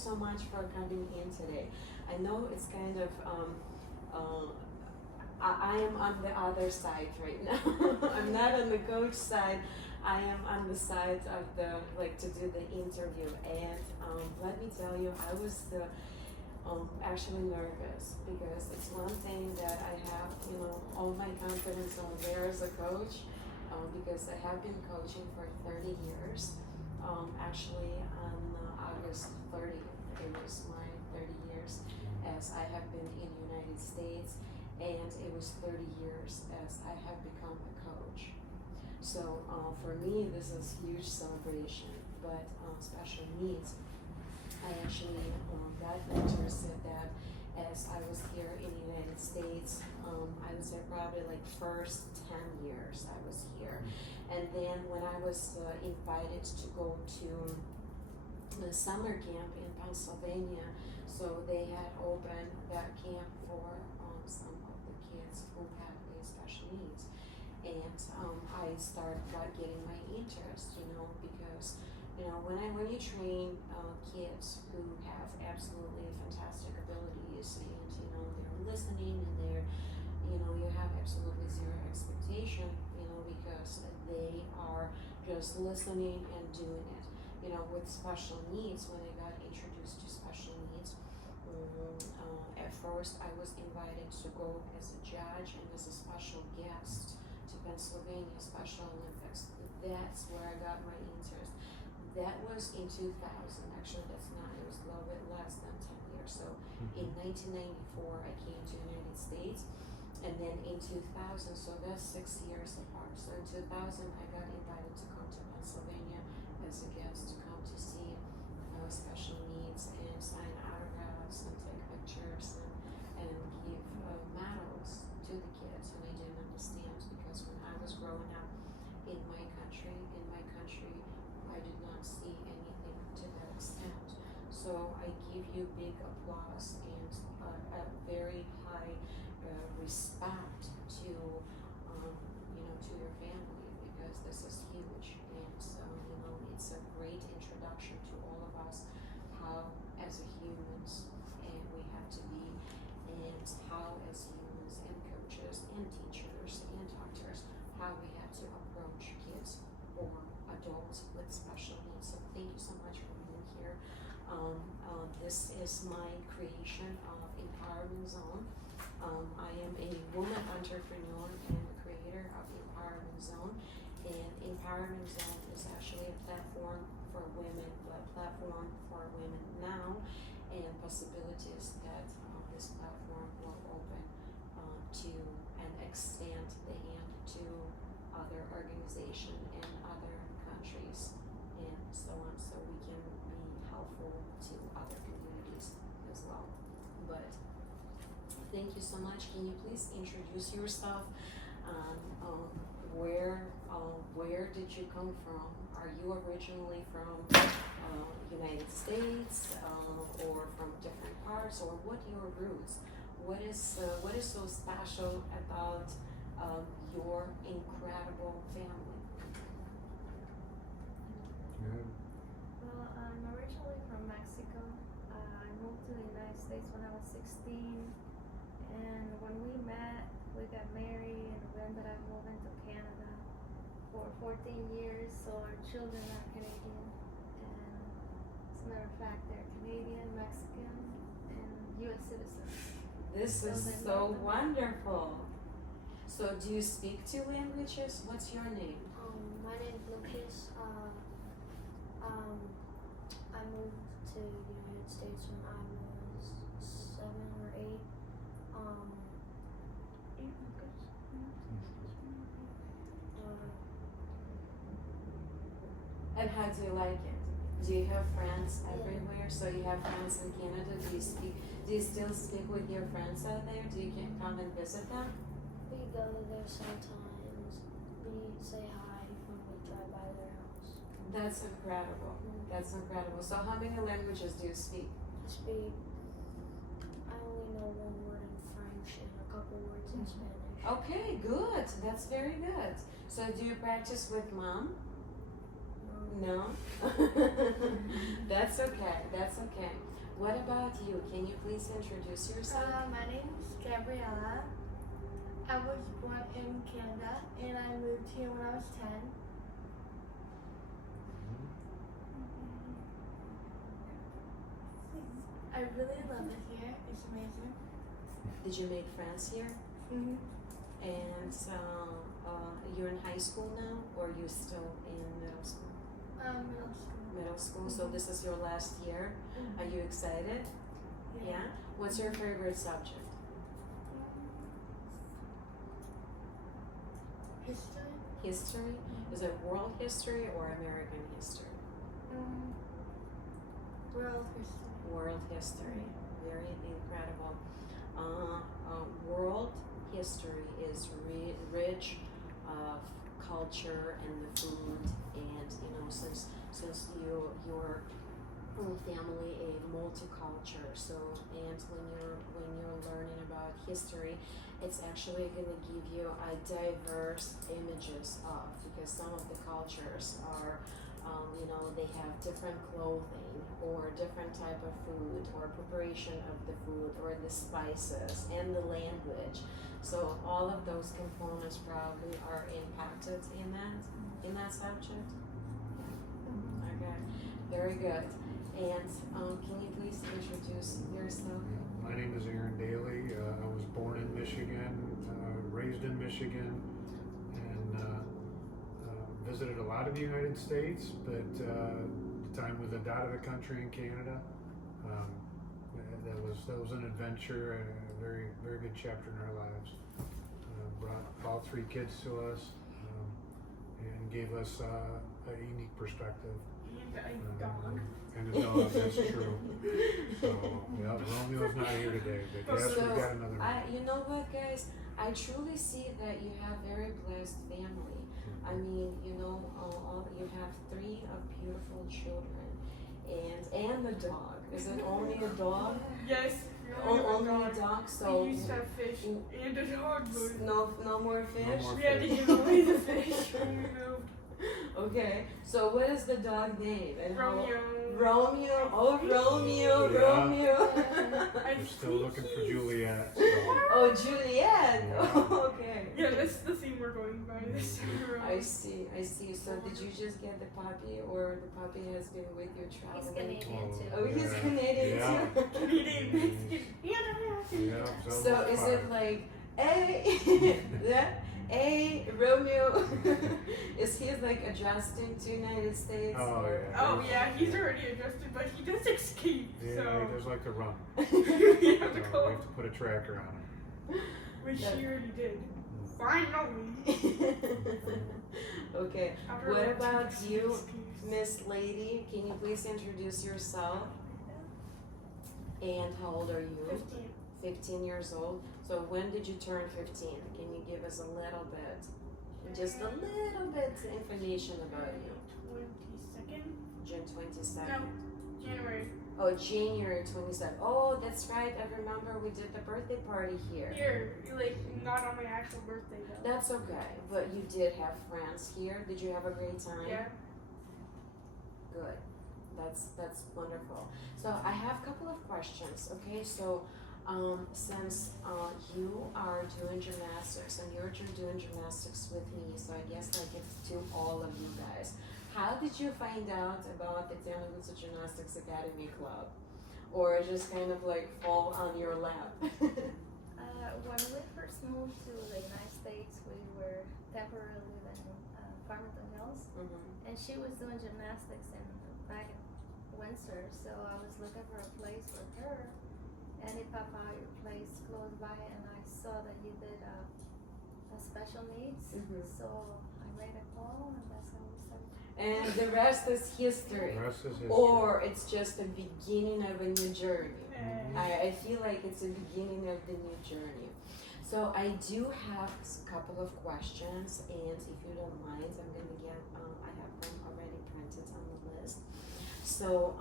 so much for coming in today. I know it's kind of, I am on the other side right now. I'm not on the coach side. I am on the side of the, like, to do the interview. And let me tell you, I was actually nervous because it's one thing that I have, all my confidence on there as a coach, because I have been coaching for 30 years. Actually, on August 30th, it was my 30 years as I have been in the United States, and it was 30 years as I have become a coach. So for me, this is huge celebration, but special needs. I actually got interested that as I was here in the United States, I would say probably like first 10 years I was here. And then when I was invited to go to the summer camp in Pennsylvania, so they had opened that camp for some of the kids who had special needs. And I started getting my interest, because when you train kids who have absolutely fantastic abilities, and they're listening, and they're you have absolutely zero expectation, because they are just listening and doing it. With special needs, when I got introduced to special needs, at first I was invited to go as a judge and as a special guest to Pennsylvania Special Olympics. That's where I got my interest. That was in 2000. Actually, that's not. It was a little bit less than 10 years. So in 1994, I came to the United States, and then in 2000, so that's 6 years apart. So in 2000, I got invited to come to Pennsylvania as a guest to come to see special needs and sign autographs and take pictures and give medals to the kids. And I didn't understand because when I was growing up in my country, I did not see anything to that extent. So I give you big applause and a very high respect to to your family, because this is huge. And so it's a great introduction to all of us how as humans and we have to be, and how as humans and coaches and teachers and doctors how we have to approach kids or adults with special needs. So thank you so much for being here. This is my creation of Empowerment Zone. I am a woman entrepreneur and the creator of Empowerment Zone. And Empowerment Zone is actually a platform for women, but a platform for women now, and possibilities that this platform will open to and extend the hand to other organizations and other countries and so on, so we can be helpful to other communities as well. But thank you so much. Can you please introduce yourself? Where did you come from? Are you originally from United States or from different parts, or what are your roots? What is so special about your incredible family? Yeah. Well, I'm originally from Mexico. I moved to the United States when I was 16, and when we met, we got married, and we ended up moving to Canada for 14 years, so our children are Canadian, and as a matter of fact, they're Canadian, Mexican, and U.S. citizens. This is so wonderful. So do you speak two languages? What's your name? My name's Lucas. I moved to the United States when I was 7 or 8. And how do you like it? Do you have friends everywhere? So you have friends in Canada. Do you still speak with your friends out there? Do you come and visit them? We go there sometimes. We say hi when we drive by their house. That's incredible. That's incredible. So how many languages do you speak? I only know one word in French and a couple words in Spanish. Okay, good. That's very good. So do you practice with mom? No? That's okay. That's okay. What about you? Can you please introduce yourself? My name is Gabriella. I was born in Canada and I moved here when I was 10. I really love it here. It's amazing. Did you make friends here? Mm-hmm. And you're in high school now, or you still in middle school? Middle school. Middle school. So this is your last year. Mm-hmm. Are you excited? Yeah. What's your favorite subject? History. History. Is it world history or American history? World history. World history. Very incredible. World history is rich of culture and the food, and since your family a multicultural, so and when you're learning about history, it's actually going to give you a diverse images of, because some of the cultures are they have different clothing or different type of food or preparation of the food or the spices and the language. So all of those components probably are impacted in that subject. Okay, very good. And can you please introduce yourself? My name is Aaron Daly. I was born in Michigan, raised in Michigan, and visited a lot of the United States, but the time we lived out of the country in Canada, that was an adventure, a very, very good chapter in our lives. Brought all 3 kids to us, and gave us a unique perspective. And a dog. And a dog, that's true. So, yeah, Romeo's not here today, but yes, So, we've got another one. you know what, guys? I truly see that you have very blessed family. I mean, you have 3 of beautiful children, and the dog. Is it only a dog? Yes. Only a dog. So We used to have fish and a dog. no more fish. more We had to give away the fish when we moved. Okay. So what is the dog name? And Romeo. Romeo. Oh, Romeo. Yeah. Romeo. We're still looking for Juliet. So. Oh, Juliet. Yeah. Oh, okay. Yeah, that's the theme we're going by this time around. I see. So did you just get the puppy, or the puppy has been with you He's traveling? Canadian too. Oh, he's Yeah. Canadian Yeah. too. Canadian Mexican. Yeah, So is it like, hey, yeah, hey, Romeo? Is he like adjusting to United States? Oh, or? yeah. Oh yeah, he's already adjusted, but he does escape. Yeah, So he does like to run. we have So to we have to go, put a tracker on him. which Yeah. he already did. Finally. Okay. After What like 2 about you, escapes. Miss Lady? Can you please introduce yourself? And how old are you? 15. 15 years old. So when did you turn 15? Can you give us a little bit, just a little bit information about you? 22nd? June 22nd. No, January. Oh, January 22nd. Oh, that's right. I remember we did the birthday party here. Here, like not on my actual birthday though. That's okay. But you did have friends here. Did you have a great time? Yeah. Good. That's wonderful. So I have a couple of questions. Okay, so since you are doing gymnastics and you're doing gymnastics with me, so I guess like it's to all of you guys. How did you find out about the Tatiana Gutsu Gymnastics Academy Club, or just kind of like fall on your lap? When we first moved to the United States, we were temporarily living in Farmington Hills, and she was doing gymnastics back in Windsor, so I was looking for a place with her, and it popped out your place close by, and I saw that you did special needs, so I made a call, and that's how we started. And the rest is history. The rest is history. Or it's just the beginning of a new journey. Mhm. I feel like it's the beginning of the new journey. So I do have a couple of questions, and if you don't mind, I'm gonna get, I have them already printed on the list. So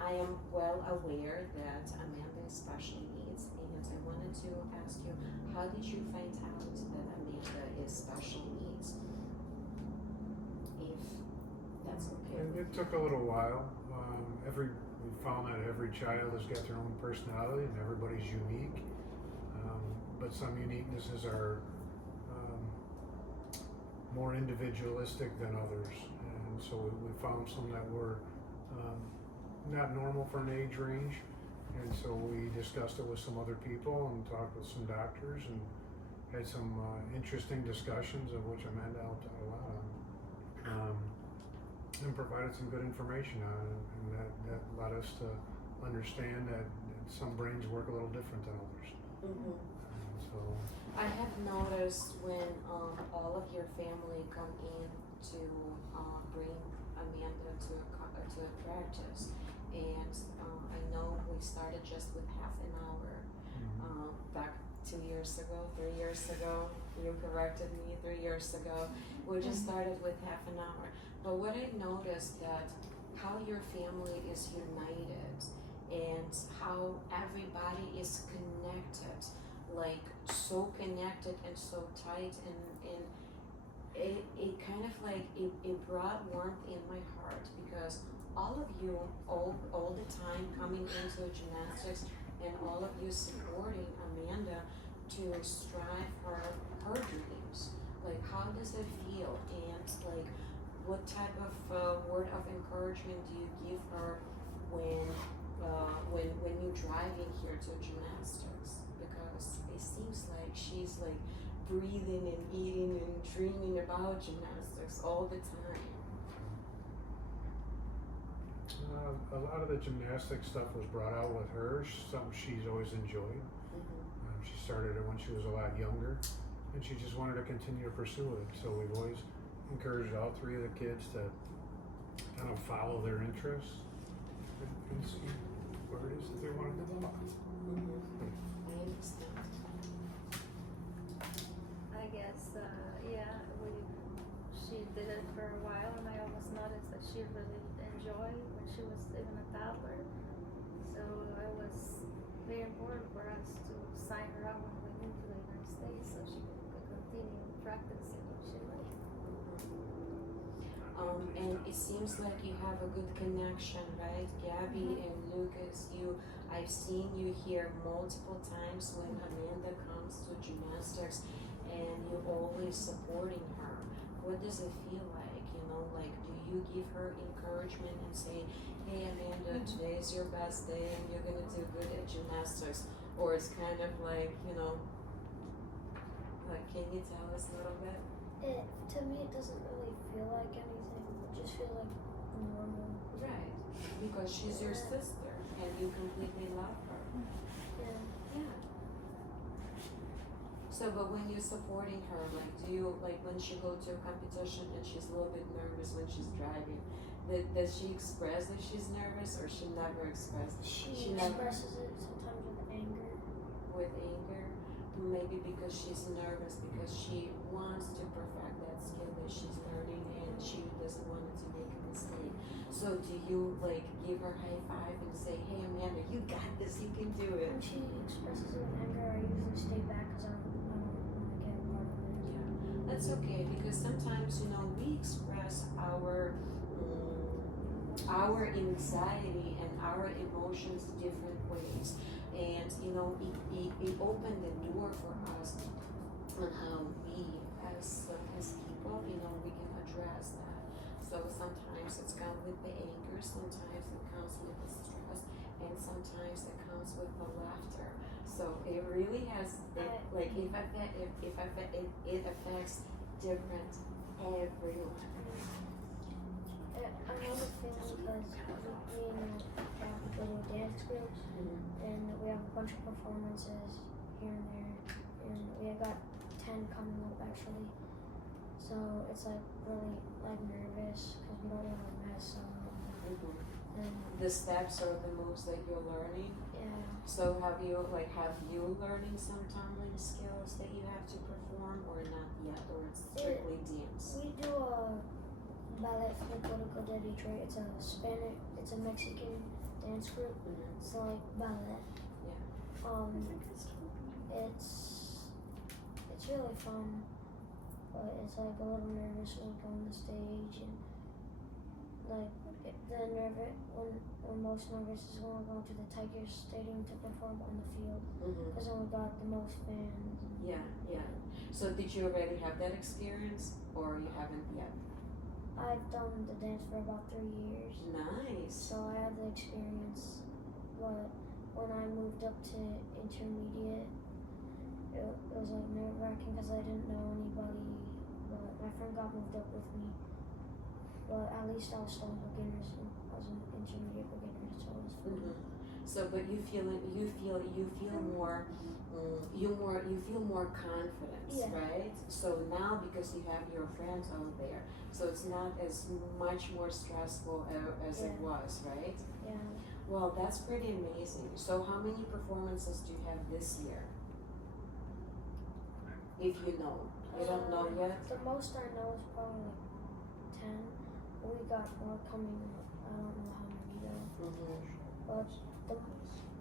I am well aware that Amanda is special needs, and I wanted to ask you, how did you find out that Amanda is special needs? If that's okay. It took a little while. we found that every child has got their own personality and everybody's unique. But some uniquenesses are more individualistic than others. And so we found some that were not normal for an age range. And so we discussed it with some other people and talked with some doctors and had some interesting discussions, of which Amanda helped out a lot on, and provided some good information on it. And that allowed us to understand that some brains work a little different than others. Mm-hmm. So I have noticed when all of your family come in to bring Amanda to a practice, and I know we started just with half an hour back 2 years ago, 3 years ago. You corrected me 3 years ago. We just started with half an hour. But what I noticed that how your family is united and how everybody is connected, like so connected and so tight, and it kind of like it brought warmth in my heart, because all of you all the time coming into gymnastics and all of you supporting Amanda to strive her dreams. Like, how does it feel, and like what type of word of encouragement do you give her when you're driving here to gymnastics? Because it seems like she's like breathing and eating and dreaming about gymnastics all the time. a lot of the gymnastics stuff was brought out with her, something she's always enjoyed. She started it when she was a lot younger, and she just wanted to continue to pursue it. So we've always encouraged all three of the kids to kind of follow their interests and see where it is that they want to develop. I understand. I guess, she did it for a while, and I almost noticed that she really enjoyed when she was even a toddler. So it was very important for us to sign her out when we moved to the United States, so she could continue practicing what she liked. And it seems like you have a good connection, right? Gabby and Lucas, I've seen you here multiple times when Amanda comes to gymnastics, and you're always supporting her. What does it feel like? Like, do you give her encouragement and say, hey Amanda, today is your best day and you're gonna do good at gymnastics? Or it's kind of like, like, can you tell us a little bit? To me, it doesn't really feel like anything. It just feels like normal. Right, because she's your sister and you completely love her. Yeah. Yeah. So, but when you're supporting her, like, do you, like, when she go to a competition and she's a little bit nervous when she's driving, does she express that she's nervous, or she never expresses? She expresses it sometimes with anger. With anger? Maybe because she's nervous, because she wants to perfect that skill that she's learning and she doesn't want it to make a mistake. So do you, like, give her a high five and say, hey Amanda, you got this, you can do it? When she expresses it with anger, I usually stay back because I don't want to get part of it. Yeah, that's okay, because sometimes, we express our anxiety and our emotions different ways, and it opened the door for us on how we as people, we can address that. So sometimes it's comes with the anger, sometimes it comes with the stress, and sometimes it comes with the laughter. So it really has, it affects different everyone. I know the feeling because me and Gabby go to dance groups, and we have a bunch of performances here and there, and we have got 10 coming up actually. So it's like really like nervous because we don't want to mess up. And The steps or the moves that you're learning. yeah, So have you learning some tumbling skills that you have to perform, or not yet, or it's strictly dance? we do a ballet folklorico de Detroit. It's a Mexican dance group. So like ballet. It's really fun, but it's like a little nervous when we go on the stage, and like the nervous when we're most nervous is when we're going to the Tigers Stadium to perform on the field because then we got the most fans. Yeah. So did you already have that experience, or you haven't yet? I've done the dance for about 3 years, Nice. so I have the experience. But when I moved up to intermediate, it was like nerve-wracking because I didn't know anybody. But my friend got moved up with me. But at least I was still in beginners. And I was in intermediate beginners, so it was fun. So, but you feel more, you feel more confidence, Yeah. right? So now because you have your friends out there, so it's not as much more stressful as it Yeah. was, right? Yeah. Well, that's pretty amazing. So, how many performances do you have this year? If you know, you don't know yet. The most I know is probably like 10. We got more coming up. I don't know how many though. But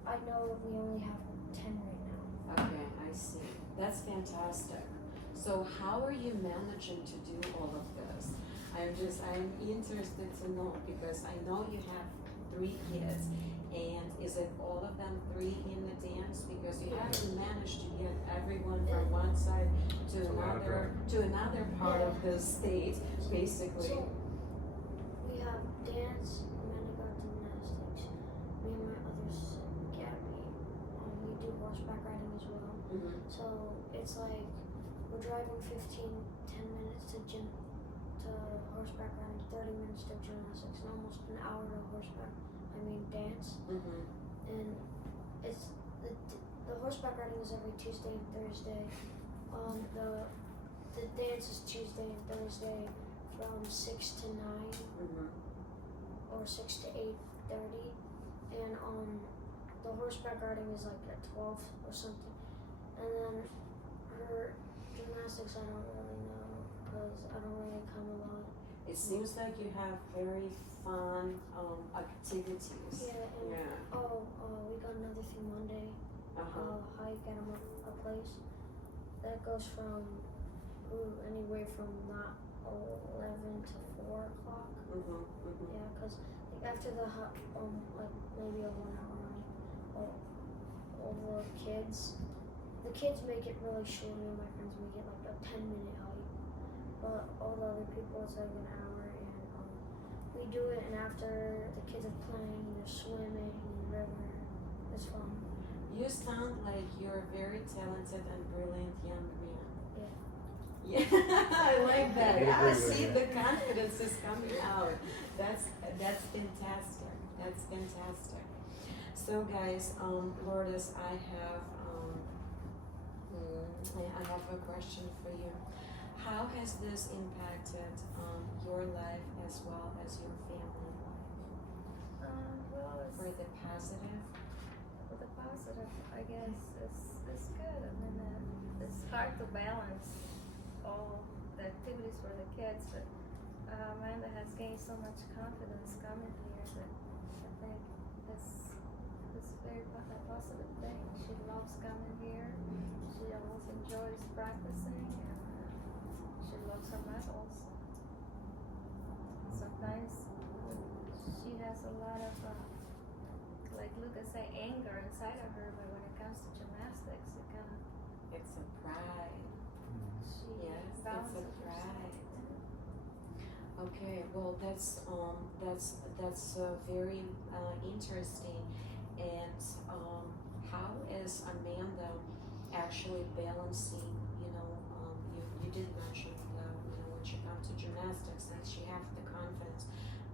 I know that we only have 10 right now. Okay, I see. That's fantastic. So how are you managing to do all of this? I'm interested to know because I know you have 3 kids, and is it all of them 3 in the dance? Because you haven't managed to get everyone from one side to another part of the state, basically. So we have dance, and then I got gymnastics. Me and my other sister, Gabby, we do horseback riding as well. So it's like we're driving 10 minutes to horseback riding, 30 minutes to gymnastics, and almost an hour to dance. And it's the horseback riding is every Tuesday and Thursday. The dance is Tuesday and Thursday from 6 to 9 or 6 to 8:30, and the horseback riding is like at 12 or something. And then her gymnastics I don't really know because I don't really come a lot. It seems like you have very fun activities. Yeah, and we got another thing Monday. Hike at a place that goes from anywhere from not 11 to 4 o'clock. Yeah, because after the like maybe a 1 hour ride, all the kids make it really short. Me and my friends make it like a 10-minute hike, but all the other people it's like an hour. And we do it, and after the kids are playing, they're swimming in the river. It's fun. You sound like you're a very talented and brilliant young man. Yeah. Yeah, I like that. I agree with See, you. the confidence is coming out. That's fantastic. That's fantastic. So, guys, Lourdes, I have a question for you. How has this impacted your life as well as your family life? Well, For the positive? for the positive, I guess it's good. I mean, it's hard to balance all the activities for the kids, but Amanda has gained so much confidence coming here that I think it's a positive thing. She loves coming here. She always enjoys practicing, and she loves her medals. Sometimes she has a lot of, like Lucas say, anger inside of her, but when it comes to gymnastics, it kind of It's a pride. she Yes, it's a balances pride. herself. Okay, well that's very interesting. And how is Amanda actually balancing? You did mention when she comes to gymnastics that she has the confidence,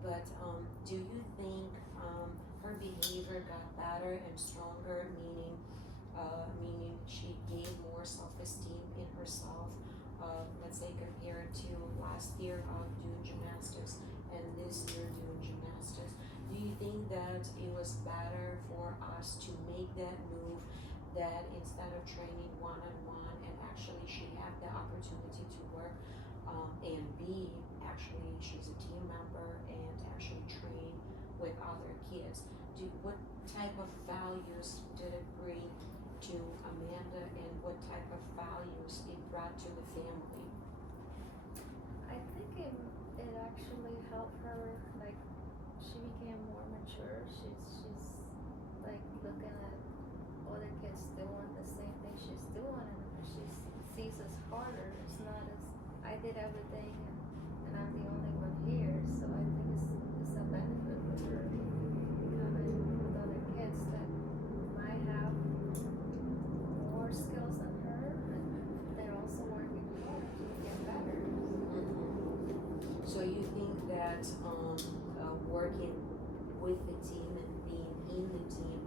but do you think her behavior got better and stronger? Meaning she gained more self-esteem in herself. Let's say compared to last year doing gymnastics and this year doing gymnastics. Do you think that it was better for us to make that move, that instead of training one-on-one and actually she had the opportunity to work and she's a team member and actually train with other kids? What type of values did it bring to Amanda, and what type of values it brought to the family? I think it actually helped her. Like, she became more mature. She's like looking at other kids doing the same thing she's doing, and she sees us harder. It's not as I did everything, and I'm the only one here. So I think it's a benefit with her coming with other kids that might have more skills than her, and they're also working hard to get better. So you think that working with the team and being in the team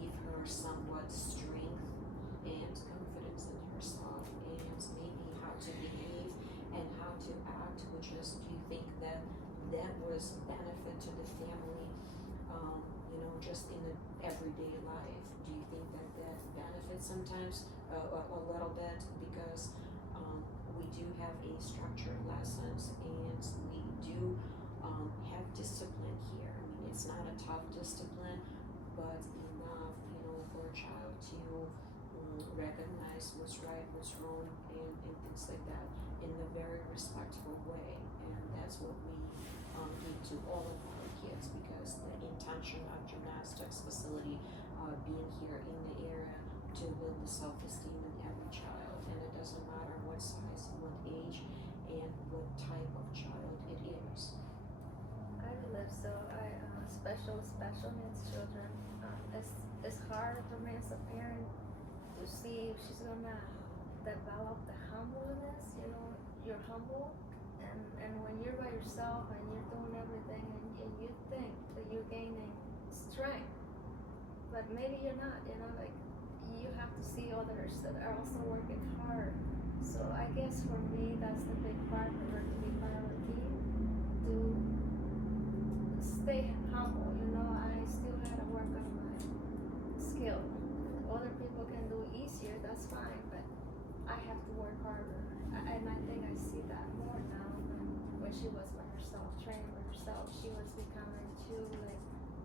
gave her somewhat strength and confidence in herself, and maybe how to behave and how to act, which is, do you think that that was benefit to the family, just in the everyday life? Do you think that benefits sometimes a little bit, because we do have a structured lessons, and we do have discipline here. I mean, it's not a tough discipline, but enough, for a child to recognize what's right, what's wrong, and things like that in a very respectful way. And that's what we give to all of our kids, because the intention of gymnastics facility being here in the area to build the self-esteem in every child, and it doesn't matter what size, what age, and what type of child it is. I believe so. Special needs children. It's hard for me as a parent to see if she's gonna develop the humbleness. You're humble, and when you're by yourself and you're doing everything, and you think that you're gaining strength, but maybe you're not. Like, you have to see others that are also working hard. So I guess for me, that's the big part for her to be part of the team, to stay humble. I still had to work on my skill. Other people can do it easier, that's fine, but I have to work harder. And I think I see that more now than when she was by herself, training by herself. She was becoming too, like,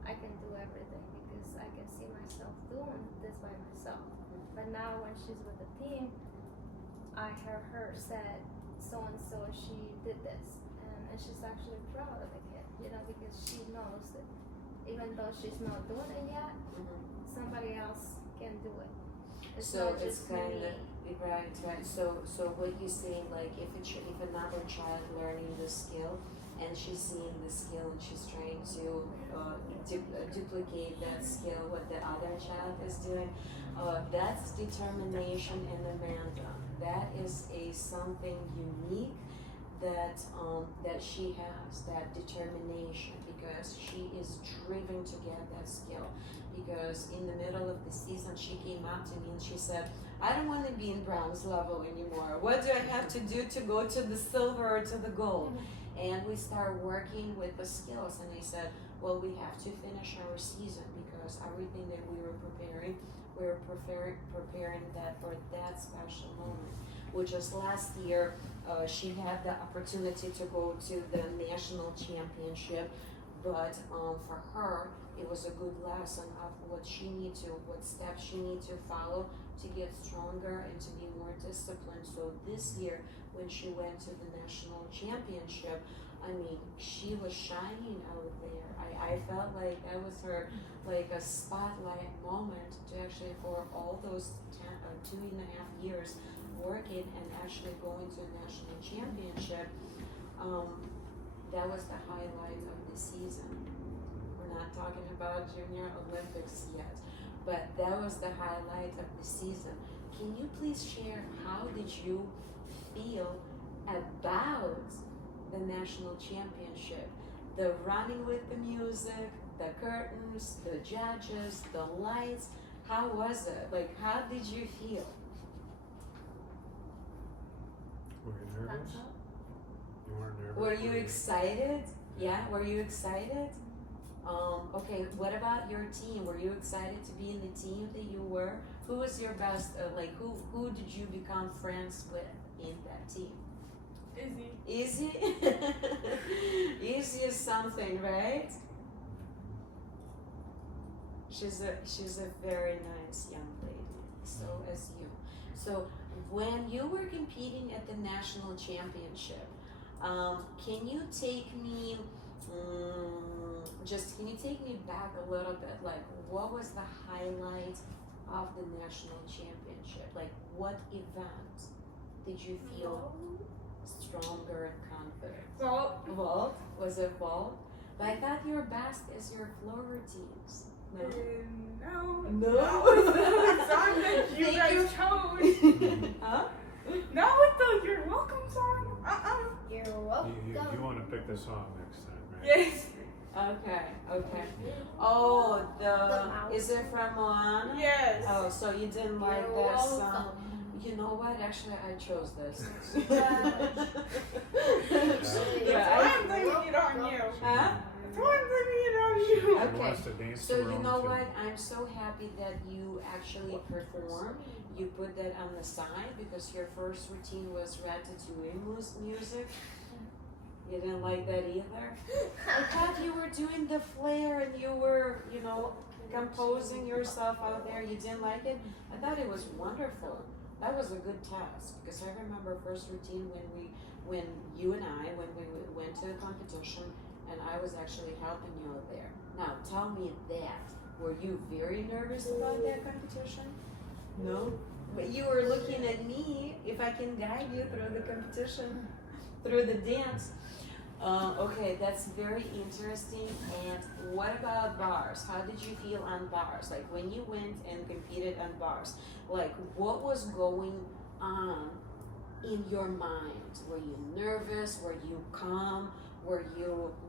I can do everything because I can see myself doing this by myself. But now when she's with the team, I heard her said, so-and-so, she did this. And she's actually proud of the kid, because she knows that even though she's not doing it yet, somebody else can do it. So it's kind of right. So what you're saying, like, if another child learning the skill, and she's seeing the skill and she's trying to duplicate that skill what the other child is doing, that's determination in Amanda. That is something unique that she has, that determination, because she is driven to get that skill. Because in the middle of the season, she came up to me and she said, I don't want to be in bronze level anymore. What do I have to do to go to the silver or to the gold? And we start working with the skills, and they said, well, we have to finish our season, because everything that we were preparing that for that special moment, which was last year. She had the opportunity to go to the national championship, but for her, it was a good lesson of what steps she needs to follow to get stronger and to be more disciplined. So this year, when she went to the national championship, I mean, she was shining out there. I felt like that was her, like a spotlight moment to actually, for all those 2.5 years working and actually going to a national championship, that was the highlight of the season. We're not talking about Junior Olympics yet, but that was the highlight of the season. Can you please share, how did you feel about the national championship? The running with the music, the curtains, the judges, the lights, how was it? Like, how did you feel? Were you nervous? You weren't nervous? Were you excited? Yeah, were you excited? Okay, what about your team? Were you excited to be in the team that you were? Who was your best, who did you become friends with in that team? Izzy? Izzy is something, right? She's a very nice young lady, so as you. So when you were competing at the national championship, Can you take me, can you take me back a little bit? Like, what was the highlight of the national championship? Like, what event did you feel stronger and confident? Vault? Was it vault? But I thought your best is your floor routines. No? No. It's the song that you guys chose. Huh? No, it's the You're Welcome song. You're welcome. You want to pick the song next time, right? Yes. Okay. Oh, is it from Moana? Yes. Oh, so you didn't like You're that song? welcome. You know what? Actually, I chose this. That's why I'm blaming it on you. Huh? That's why I'm blaming it on you. She Okay. wants to dance So to her you own know tune. what? I'm so happy that you actually performed. You put that on the side because your first routine was Ratatouille music. You didn't like that either? I thought you were doing the flair and you were, composing yourself out there. You didn't like it? I thought it was wonderful. That was a good task because I remember first routine when you and I went to a competition and I was actually helping you out there. Now tell me that. Were you very nervous about that competition? No? But you were looking at me if I can guide you through the competition, through the dance. Okay, that's very interesting. And what about bars? How did you feel on bars? Like when you went and competed on bars, like what was going on in your mind? Were you nervous? Were you calm? Where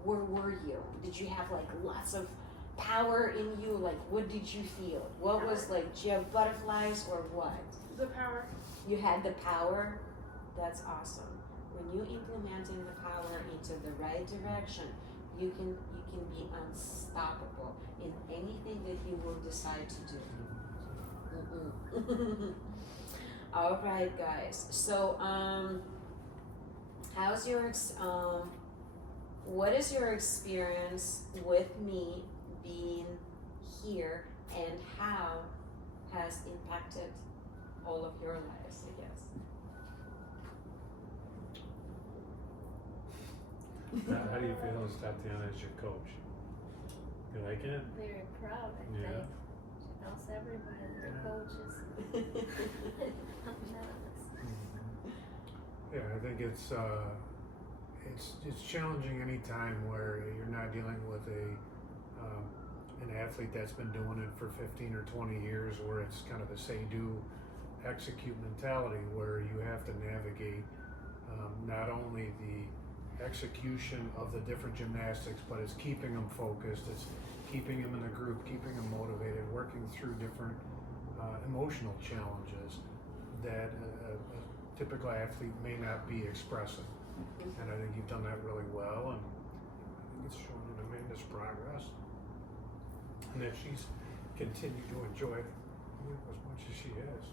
were you? Did you have like lots of power in you? Like what did you feel? What was like, do you have butterflies or what? The power. You had the power? That's awesome. When you implementing the power into the right direction, you can be unstoppable in anything that you will decide to do. All right, guys. So, how's your what is your experience with me being here, and how has impacted all of your lives, I guess? How do you feel as Tatiana as your coach? You like it? Very proud, I Yeah. think. She tells everybody their coaches. I'm nervous. Yeah, I think it's challenging any time where you're not dealing with an athlete that's been doing it for 15 or 20 years, where it's kind of a say-do, execute mentality, where you have to navigate not only the execution of the different gymnastics, but it's keeping them focused, it's keeping them in a group, keeping them motivated, working through different emotional challenges that a typical athlete may not be expressing. And I think you've done that really well, and I think it's shown in Amanda's progress, and that she's continued to enjoy it as much as she has.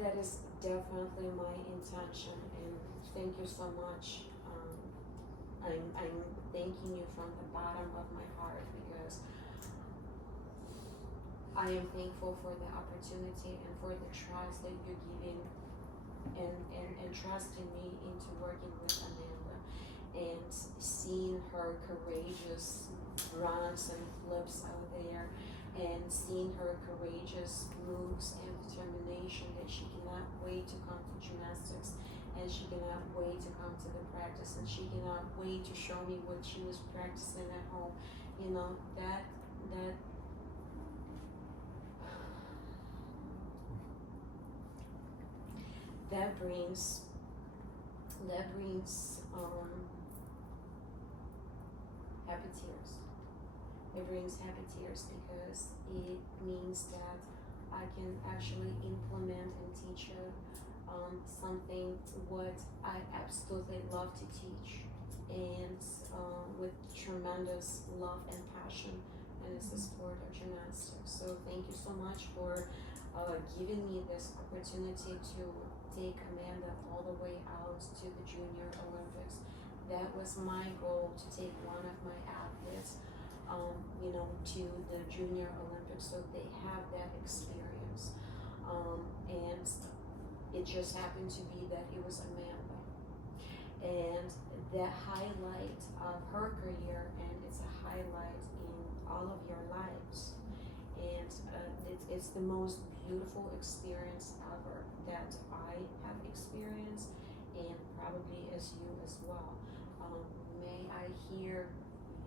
That is definitely my intention, and thank you so much. I'm thanking you from the bottom of my heart because I am thankful for the opportunity and for the trust that you're giving and trusting me into working with Amanda and seeing her courageous runs and flips out there and seeing her courageous moves and determination that she cannot wait to come to gymnastics and she cannot wait to come to the practice and she cannot wait to show me what she was practicing at home. You know, that brings happy tears. It brings happy tears because it means that I can actually implement and teach her something what I absolutely love to teach, and with tremendous love and passion, and it's the sport of gymnastics. So thank you so much for giving me this opportunity to take Amanda all the way out to the Junior Olympics. That was my goal, to take one of my athletes to the Junior Olympics so they have that experience. And it just happened to be that it was Amanda. and the highlight of her career, and it's a highlight in all of your lives. And it's the most beautiful experience ever that I have experienced, and probably as you as well. May I hear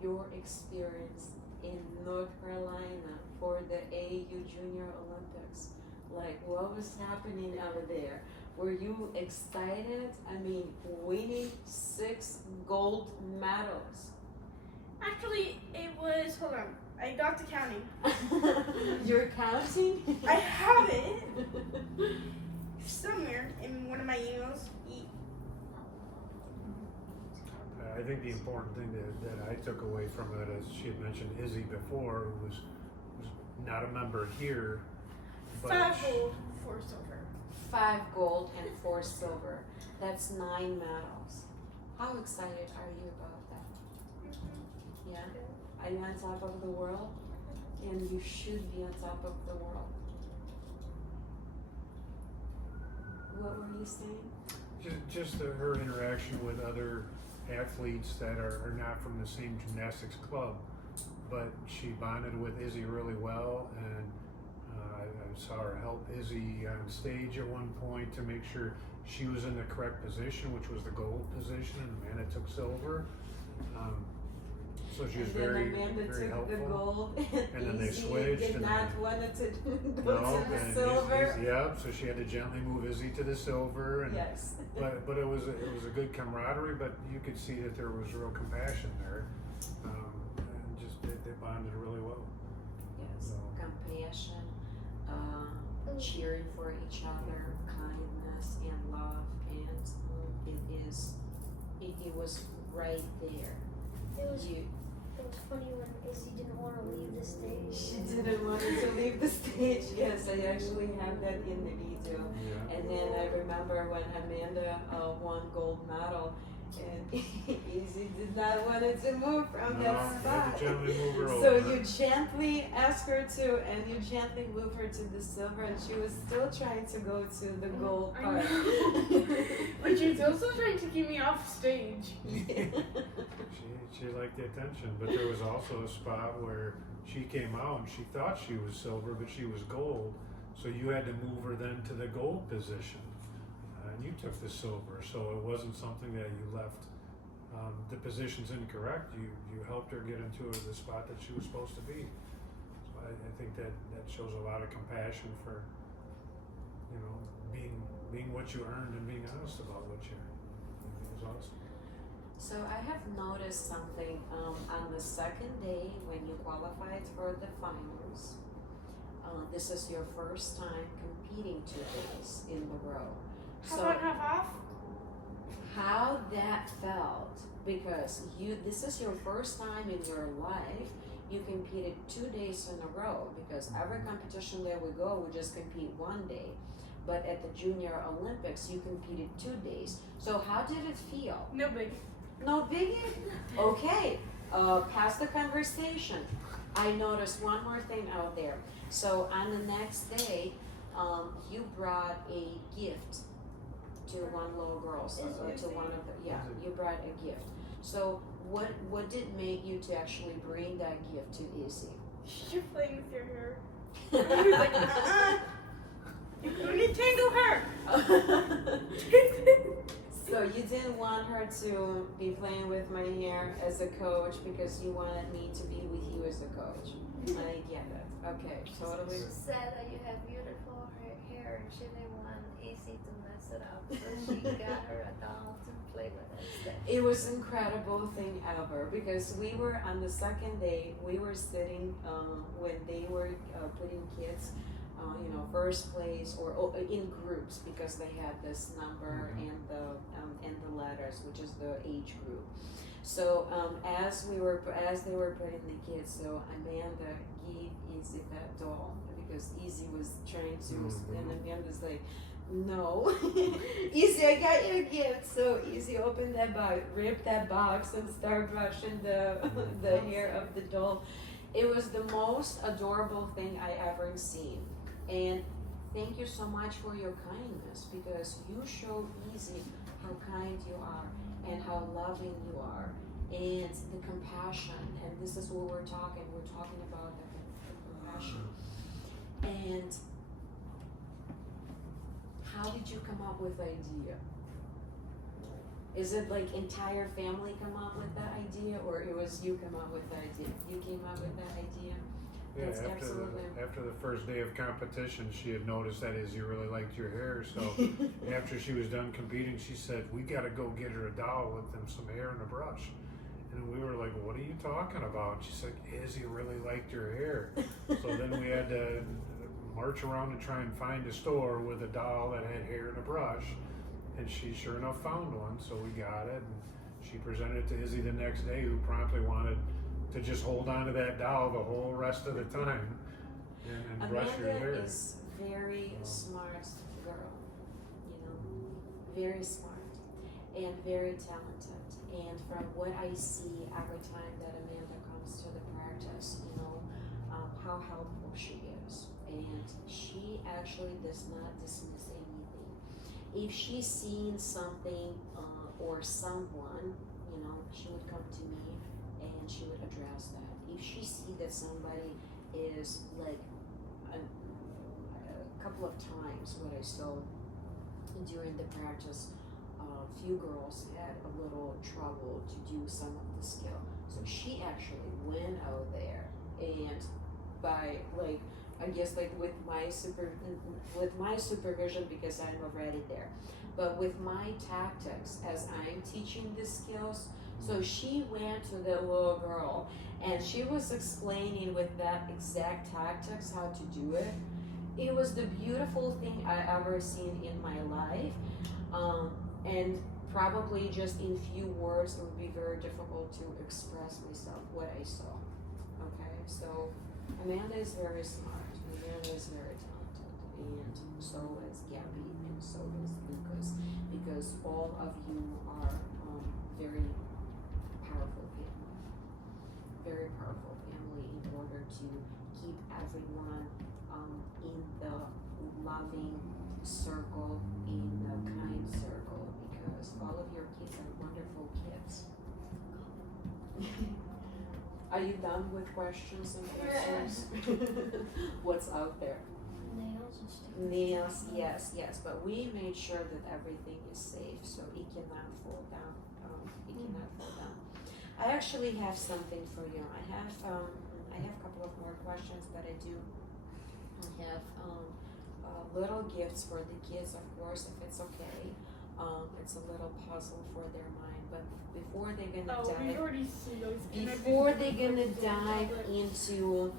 your experience in North Carolina for the AAU Junior Olympics? Like, what was happening over there? Were you excited? I mean, winning 6 gold medals. Actually, it was, hold on, I got to counting. You're counting? I have it somewhere in one of my emails. I think the important thing that I took away from it, as she had mentioned Izzy before, was not a member here, but 5 gold, 4 silver. 5 gold and 4 silver. That's 9 medals. How excited are you about that? Yeah? Are you on top of the world? And you should be on top of the world. What were you saying? just her interaction with other athletes that are not from the same gymnastics club, but she bonded with Izzy really well, and I saw her help Izzy on stage at one point to make sure she was in the correct position, which was the gold position, and Amanda took silver. So she was very, Amanda very took helpful. the gold, And then they Izzy switched, did and not then- want to No, go to the and silver. Yep. So she had to gently move Izzy to the silver, and Yes. but it was a good camaraderie. But you could see that there was real compassion there, and just they bonded really well. Yes, So. compassion, cheering for each other, kindness and love, and it was right there. It was You, funny when Izzy didn't want to leave the stage. she didn't want to leave the stage. Yes, I actually have that in the video. Yeah. And then I remember when Amanda won gold medal, and Izzy did not want to move from No, that you had spot. to gently move her So over. you gently ask her to, and you gently move her to the silver, and she was still trying to go to the gold I part. know. But she's also trying to keep me off stage. She liked the attention, but there was also a spot where she came out and she thought she was silver, but she was gold. So you had to move her then to the gold position, and you took the silver. So it wasn't something that you left the positions incorrect. You helped her get into the spot that she was supposed to be. So I think that shows a lot of compassion for, you know, being what you earned and being honest about what you earned. It was awesome. So I have noticed something on the second day when you qualified for the finals. This is your first time competing 2 days in a row. Half So on, half off. how that felt, because this is your first time in your life you competed 2 days in a row, because every competition that we go we just compete 1 day, but at the Junior Olympics you competed 2 days. So how did it feel? No big. No biggie? Okay, past the conversation. I noticed one more thing out there. So on the next day, you brought a gift to one little girl, so, to one of the, you brought a gift. So what did make you to actually bring that gift to Izzy? You're playing with your hair. And he was like, you're gonna tangle her. So you didn't want her to be playing with my hair as a coach because you wanted me to be with you as a coach. I get it. Okay, totally. She said that you have beautiful hair and she didn't want Izzy to mess it up, so she got her a doll to play with instead. It was an incredible thing ever, because we were on the second day, we were sitting when they were putting kids, first place or in groups, because they had this number and the letters, which is the age group. So as they were putting the kids, so Amanda gave Izzy that doll because Izzy was trying to, and Amanda's like, no, Izzy, I got you a gift. So Izzy opened that box, ripped that box, and started brushing the hair of the doll. It was the most adorable thing I ever seen, and thank you so much for your kindness, because you show Izzy how kind you are and how loving you are, and the compassion. And this is what we're talking about the compassion. And how did you come up with the idea? Is it like entire family come up with that idea, or it was you come up with the idea? You came up with that idea? Yeah, That's absolutely. after the first day of competition, she had noticed that Izzy really liked your hair. So after she was done competing, she said, "We got to go get her a doll with some hair and a brush." And we were like, "What are you talking about?" She said, "Izzy really liked your hair." So then we had to march around and try and find a store with a doll that had hair and a brush. And she sure enough found one, so we got it. And she presented it to Izzy the next day, who promptly wanted to just hold on to that doll the whole rest of the time and brush your hair. Amanda is very smart girl, you know, very smart and very talented. And from what I see every time that Amanda comes to the practice, you know, how helpful she is. And she actually does not dismiss anything. If she's seen something or someone, you know, she would come to me and she would address that. If she see that somebody is like a couple of times what I saw during the practice, a few girls had a little trouble to do some of the skill. So she actually went out there and by like, I guess like with my supervision, because I'm already there, but with my tactics as I'm teaching the skills. So she went to the little girl and she was explaining with that exact tactics how to do it. It was the beautiful thing I ever seen in my life. And probably just in few words, it would be very difficult to express myself, what I saw. Okay, so Amanda is very smart. Amanda is very talented, and so is Gabby, and so is Lucas, because all of you are very powerful family. Very powerful family in order to keep everyone in the loving circle, in the kind circle, because all of your kids are wonderful kids. Are you done with questions and answers? What's out there? Nails and stuff. Nails, yes, but we made sure that everything is safe, so it cannot fall down. It cannot fall down. I actually have something for you. I have a couple of more questions, but I have little gifts for the kids, of course, if it's okay. It's a little puzzle for their mind, but before they're gonna we've already seen those. before they're gonna dive into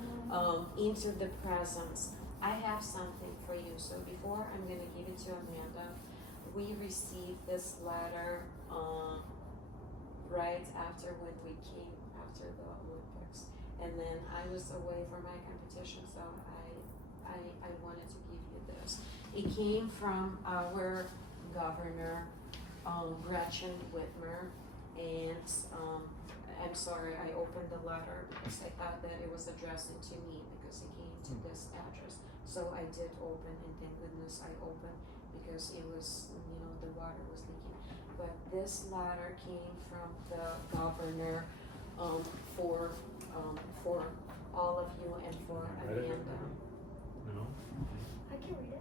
the presents, I have something for you. So before I'm gonna give it to Amanda, we received this letter right after when we came after the Olympics, and then I was away for my competition, so I wanted to give you this. It came from our governor, Gretchen Whitmer, and I'm sorry I opened the letter because I thought that it was addressed to me because it came to this address. So I did open, and thank goodness I opened because it was, you know, the water was leaking. But this letter came from the governor for all of you and for Amanda. No? I can read it.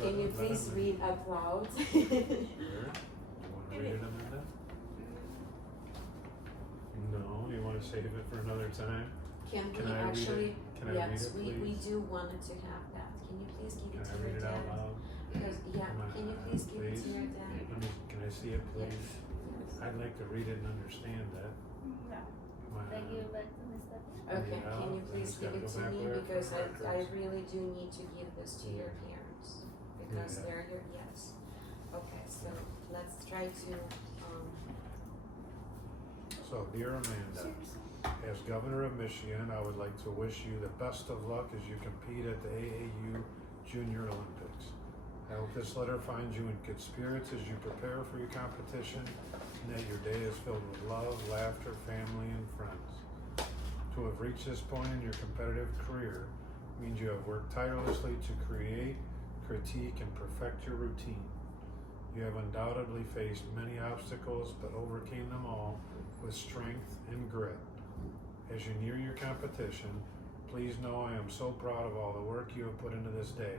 Can you please read out loud? Sure. You want to read it, Amanda? No? You want to save it for another time? Can Can we I read actually? it? Can I read Yes, it, we please? do wanted to have that. Can you please give Can it I to read your it out dad? loud? Because, yeah, Come can you on, please give it to please. your dad? Can I see it, please? Yes. I'd like to read it and understand that. No. Come on. Thank you, let me step in. Okay, Yeah, can you then please it's give gotta it go to back me where it because I records. really do need to give this to your parents because Yeah. they're your yes. Okay, so let's try to So, dear Amanda, as Governor of Michigan, I would like to wish you the best of luck as you compete at the AAU Junior Olympics. I hope this letter finds you in good spirits as you prepare for your competition, and that your day is filled with love, laughter, family, and friends. To have reached this point in your competitive career means you have worked tirelessly to create critique, and perfect your routine. You have undoubtedly faced many obstacles, but overcame them all with strength and grit. As you near your competition, please know I am so proud of all the work you have put into this day.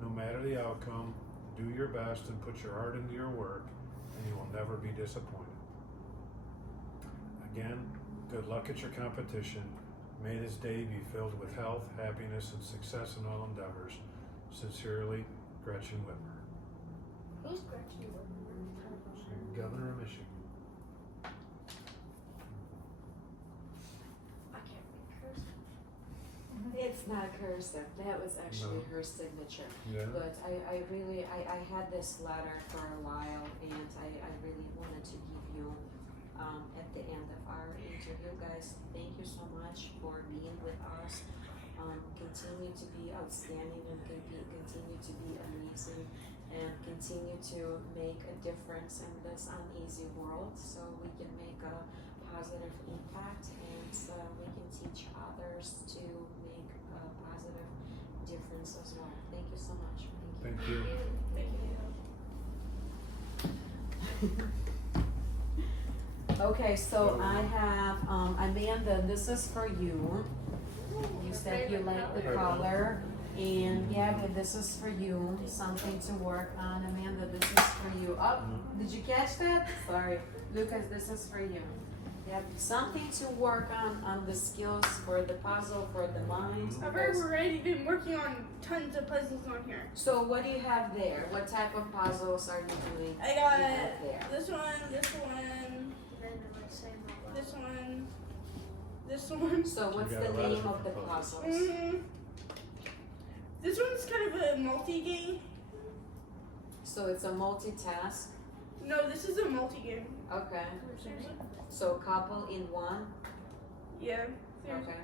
No matter the outcome, do your best and put your heart into your work, and you will never be disappointed. Again, good luck at your competition. May this day be filled with health, happiness, and success in all endeavors. Sincerely, Gretchen Whitmer. Who's Gretchen Whitmer? Governor of Michigan. I can't read cursive. It's not cursive. That was actually No. her signature. Yeah. But I really had this letter for a while, and I really wanted to give you at the end of our interview. Guys, thank you so much for being with us. Continue to be outstanding and continue to be amazing and continue to make a difference in this uneasy world so we can make a positive impact and we can teach others to make a positive difference as well. Thank you so much. Thank you. Okay, so I have Amanda, this is for you. You said you like the color. And Gabby, this is for you. Something to work on. Amanda, this is for you. Oh, did you catch that? Sorry. Lucas, this is for you. Gabby, something to work on the skills for the puzzle, for the mind. I've already been working on tons of puzzles on here. So what do you have there? What type of puzzles are you doing? I got you have there? this one, this one. So what's You the got a lot of name of the different puzzles? This one's kind of a multi-game. So it's a multitask. No, this is a multi-game. Okay. Seriously? So couple in one. Yeah. Seriously. Okay.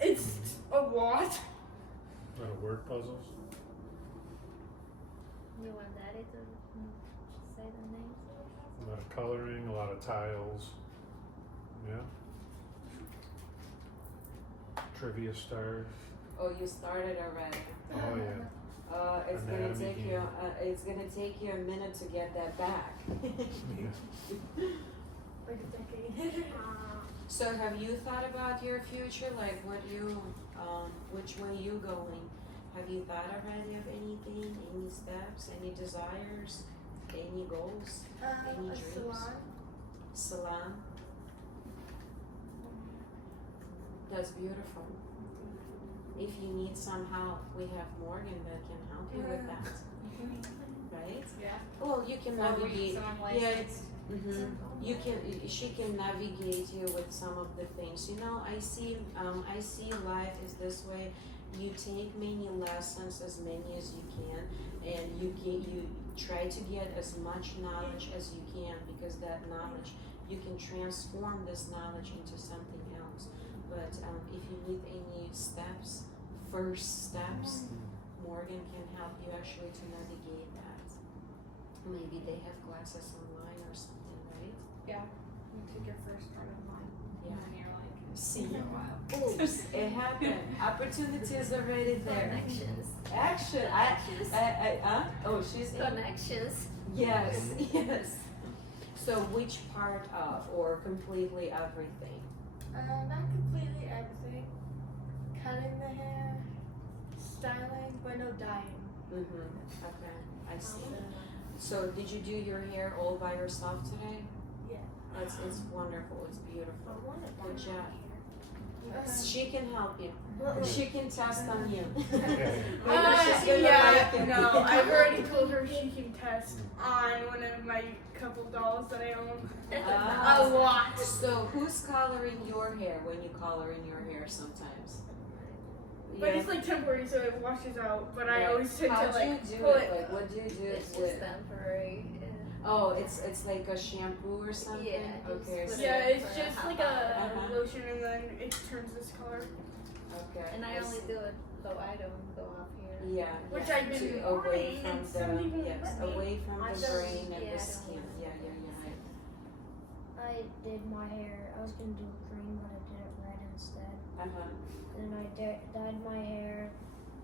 It's a lot. A lot of word puzzles. You want Daddy to say the names? A lot of coloring, a lot of tiles. Yeah. Trivia stars. Oh, you started already. Oh yeah. It's gonna Anatomy take game. you. It's gonna take you a minute to get that back. Yeah. Like a decade. So, have you thought about your future? Like, what you, which way you going? Have you thought already of anything? Any steps? Any desires? Any goals? Any A dreams? salon. Salon. That's beautiful. If you need some help, we have Morgan that can help you with that. Right? Yeah. Well, you can Or navigate. some Yeah, license. you can. She can navigate you with some of the things. You know, I see life is this way. You take many lessons, as many as you can, and you try to get as much knowledge as you can, because that knowledge, you can transform this knowledge into something else. But if you need any steps, first steps, Morgan can help you actually to navigate that. Maybe they have classes online or something, right? Yeah. You took your first part of mine. Yeah. And then you're like, See, wow. oops, it happened. Opportunity is already there. Connections. Action. Oh, she's in. Connections. Yes, yes. So which part of, or completely everything? Not completely everything. Cutting the hair, styling, but no dyeing. Mm-hmm. Okay, I see. So did you do your hair all by yourself today? Yeah. It's wonderful. It's beautiful. Good job. Uh-huh. She can help you. She can test on you. No, I've already told her she can test on one of my couple dolls that I own. Ah. A lot. So who's coloring your hair when you color in your hair sometimes? But it's like temporary, so it washes out. But I Right. always tend How to do like you do pull it? it. Like what do you do It's with? just temporary. Oh, it's like a shampoo or something. Yeah, just Okay. put So, Yeah, it's For just a like half a hour. lotion, and then it turns this color. okay. And I only see. do it though I don't go up here. Yeah. Which yeah. I've been to away wanting, from and somebody the won't yes, let me. away from I the just- brain and yeah, the I don't skin. want Yeah. Right. I did my hair. I was gonna do green, but I did it red instead. Uh huh. And I dyed my hair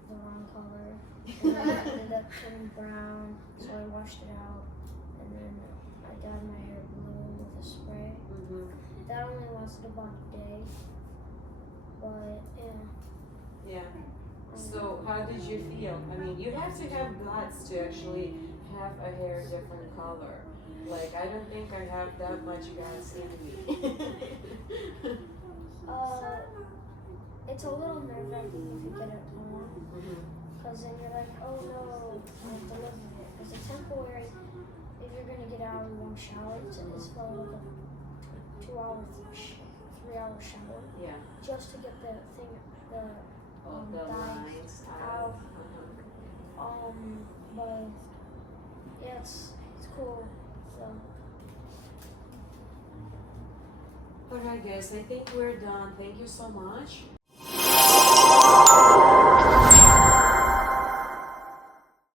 the wrong color. And then it ended up turning brown, so I washed it out. And then I dyed my hair blue with a spray. That only lasted about a day. But yeah. Yeah. So how did you feel? I mean, you have to have guts to actually have a hair different color. Like, I don't think I have that much guts in me. It's a little nerve-wracking if you get it wrong. Because then you're like, oh no, I have to live with it. Because a temporary, if you're going to get out of one shower, it's for like a 2 hour, 3 hour shower. Yeah. Just to get the thing, the lines out. But yeah, it's cool. So. Alright guys, I think we're done. Thank you so much.